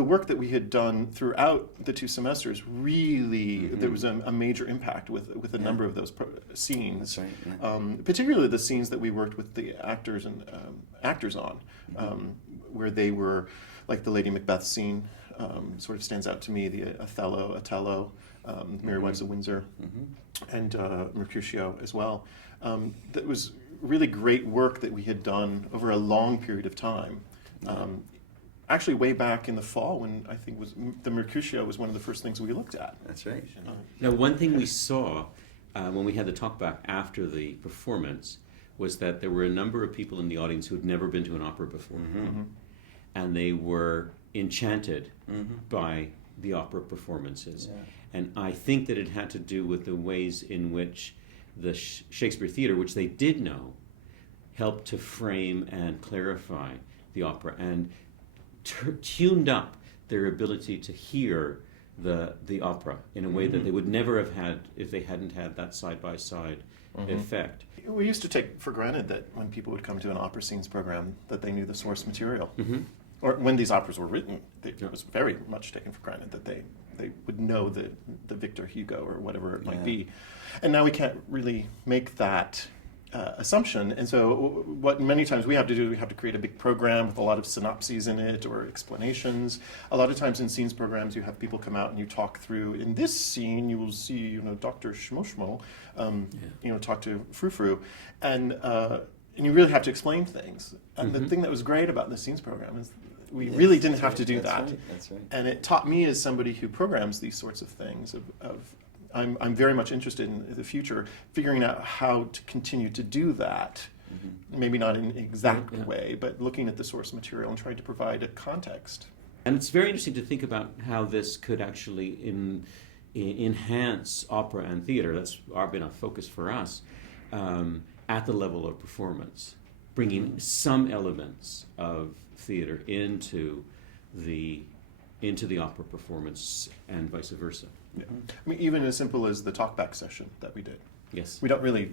the work that we had done throughout the 2 semesters really, there was a major impact with a number of those scenes. That's right. Particularly the scenes that we worked with the actors and actors on, where they were, like the Lady Macbeth scene, sort of stands out to me, the Othello, Merry Wives of Windsor, and Mercutio as well. That was really great work that we had done over a long period of time. Actually, way back in the fall, when I think the Mercutio was one of the first things we looked at. That's right. Now, one thing we saw when we had the talk back after the performance was that there were a number of people in the audience who had never been to an opera before. And they were enchanted by the opera performances. Yeah. And I think that it had to do with the ways in which the Shakespeare Theatre, which they did know, helped to frame and clarify the opera and tuned up their ability to hear the opera in a way that they would never have had if they hadn't had that side-by-side effect. We used to take for granted that when people would come to an opera scenes program that they knew the source material. Or when these operas were written, it was very much taken for granted that they would know the Victor Hugo or whatever it might be. And now we can't really make that assumption. And so what many times we have to do is we have to create a big program with a lot of synopses in it or explanations. A lot of times in scenes programs you have people come out and you talk through, in this scene you will see, Dr. Schmoschmo, talk to Frou-Frou. And you really have to explain things. And the thing that was great about the scenes program is we really didn't have to do that. That's right. And it taught me, as somebody who programs these sorts of things, I'm very much interested in the future, figuring out how to continue to do that. Maybe not in an exact way, but looking at the source material and trying to provide a context. And it's very interesting to think about how this could actually enhance opera and theater. That's been a focus for us at the level of performance, bringing some elements of theater into the opera performance and vice versa. Yeah. I mean, even as simple as the talkback session that we did. Yes. We don't really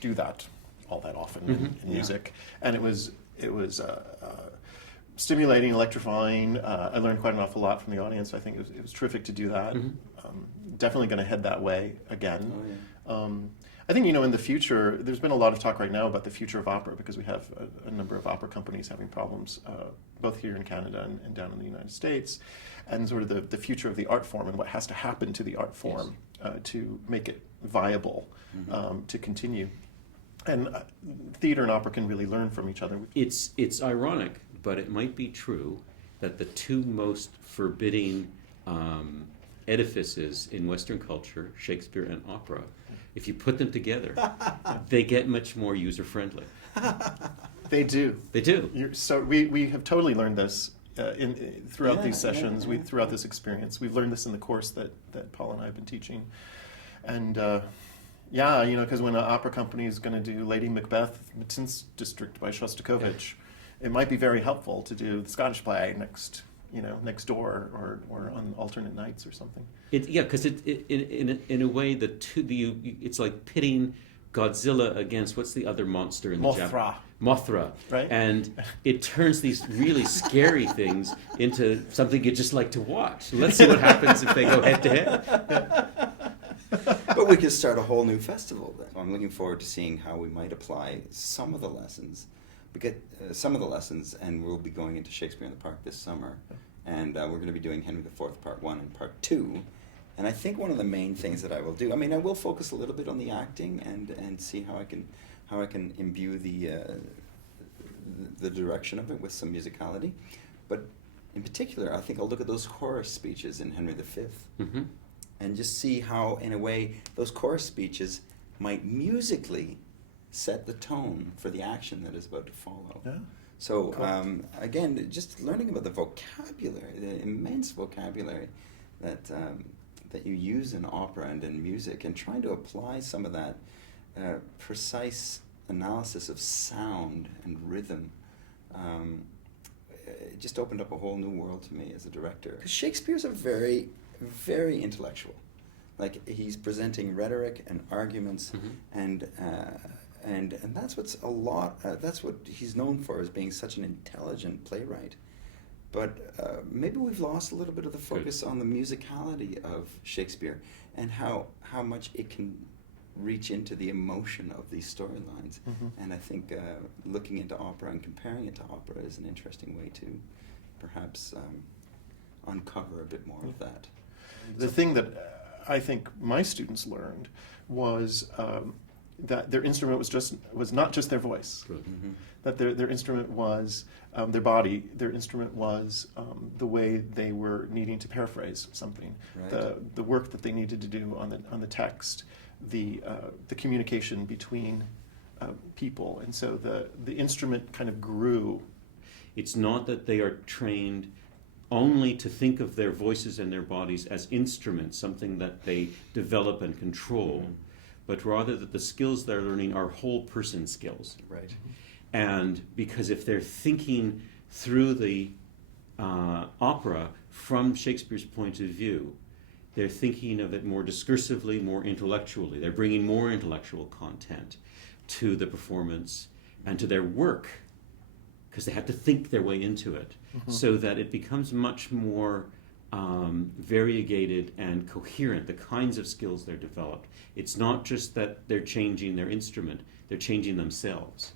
do that all that often in music, and it was stimulating, electrifying. I learned quite an awful lot from the audience. I think it was terrific to do that. Definitely going to head that way again. I think, in the future, there's been a lot of talk right now about the future of opera because we have a number of opera companies having problems, both here in Canada and down in the United States, and sort of the future of the art form and what has to happen to the art form to make it viable to continue. And theater and opera can really learn from each other. It's ironic, but it might be true that the two most forbidding edifices in Western culture, Shakespeare and opera, if you put them together, they get much more user-friendly. They do. They do. So we have totally learned this throughout these sessions, throughout this experience. We've learned this in the course that Paul and I have been teaching. And because when an opera company is going to do Lady Macbeth, Mtins District by Shostakovich, it might be very helpful to do the Scottish play next door or on alternate nights or something. Because in a way it's like pitting Godzilla against what's the other monster in the Mothra, right? And it turns these really scary things into something you just like to watch. Let's see what happens if they go head to head. But we could start a whole new festival then. I'm looking forward to seeing how we might apply some of the lessons. We get some of the lessons, and we'll be going into Shakespeare in the Park this summer, and we're going to be doing Henry IV Part 1 and Part 2. And I think one of the main things that I will do, I will focus a little bit on the acting and see how I can imbue the direction of it with some musicality. But in particular, I think I'll look at those chorus speeches in Henry V and just see how, in a way, those chorus speeches might musically set the tone for the action that is about to follow. Yeah. So again, just learning about the vocabulary, the immense vocabulary that you use in opera and in music, and trying to apply some of that precise analysis of sound and rhythm, it just opened up a whole new world to me as a director. Because Shakespeare's a very, very intellectual. Like, he's presenting rhetoric and arguments, and that's what's that's what he's known for, as being such an intelligent playwright. but maybe we've lost a little bit of the focus on the musicality of Shakespeare and how much it can reach into the emotion of these storylines. And I think looking into opera and comparing it to opera is an interesting way to perhaps uncover a bit more of that. The thing that I think my students learned was that their instrument was not just their voice. That their instrument was their body. Their instrument was the way they were needing to paraphrase something. Right. The work that they needed to do on the text. The communication between people, and so the instrument kind of grew. It's not that they are trained only to think of their voices and their bodies as instruments, something that they develop and control, but rather that the skills they're learning are whole person skills. Right. And because if they're thinking through the opera from Shakespeare's point of view, they're thinking of it more discursively, more intellectually. They're bringing more intellectual content to the performance and to their work, because they have to think their way into it, so that it becomes much more variegated and coherent, the kinds of skills they're developed. It's not just that they're changing their instrument, they're changing themselves.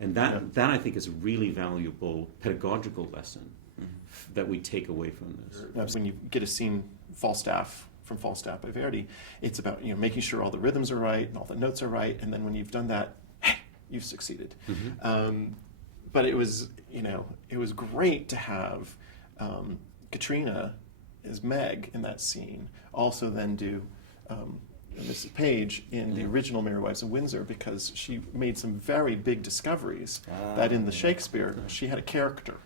And that I think is a really valuable pedagogical lesson that we take away from this. When you get a scene Falstaff from Falstaff by Verdi, it's about making sure all the rhythms are right and all the notes are right, and then when you've done that, hey, you've succeeded. But it was great to have Katrina as Meg in that scene also then do Mrs. Page in the original Merry Wives of Windsor, because she made some very big discoveries that in the Shakespeare she had a character.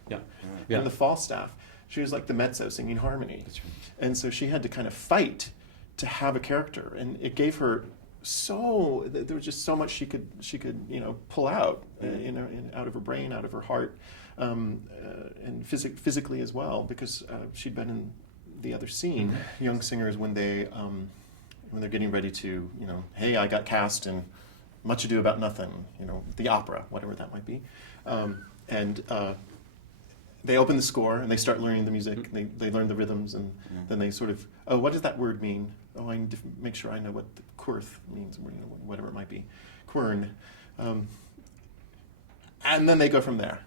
In the Falstaff she was like the mezzo singing harmony. That's right. And so she had to kind of fight to have a character, and it gave her there was just so much she could pull out out of her brain, out of her heart, and physically as well, because she'd been in the other scene. Young singers, when they're getting ready to hey, I got cast in Much Ado About Nothing, the opera, whatever that might be, and they open the score and they start learning the music. They learn the rhythms, and then they sort of, what does that word mean? I need to make sure I know what the quirth means, whatever it might be, quern. And then they go from there.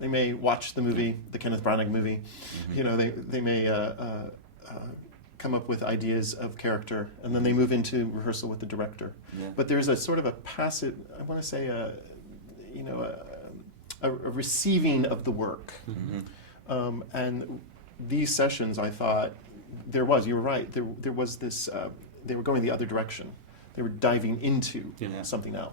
They may watch the movie, the Kenneth Branagh movie. They may come up with ideas of character, and then they move into rehearsal with the director. But there's a sort of a passive, I want to say, a receiving of the work. And these sessions, I thought, you were right, there was this, they were going the other direction. They were diving into something else.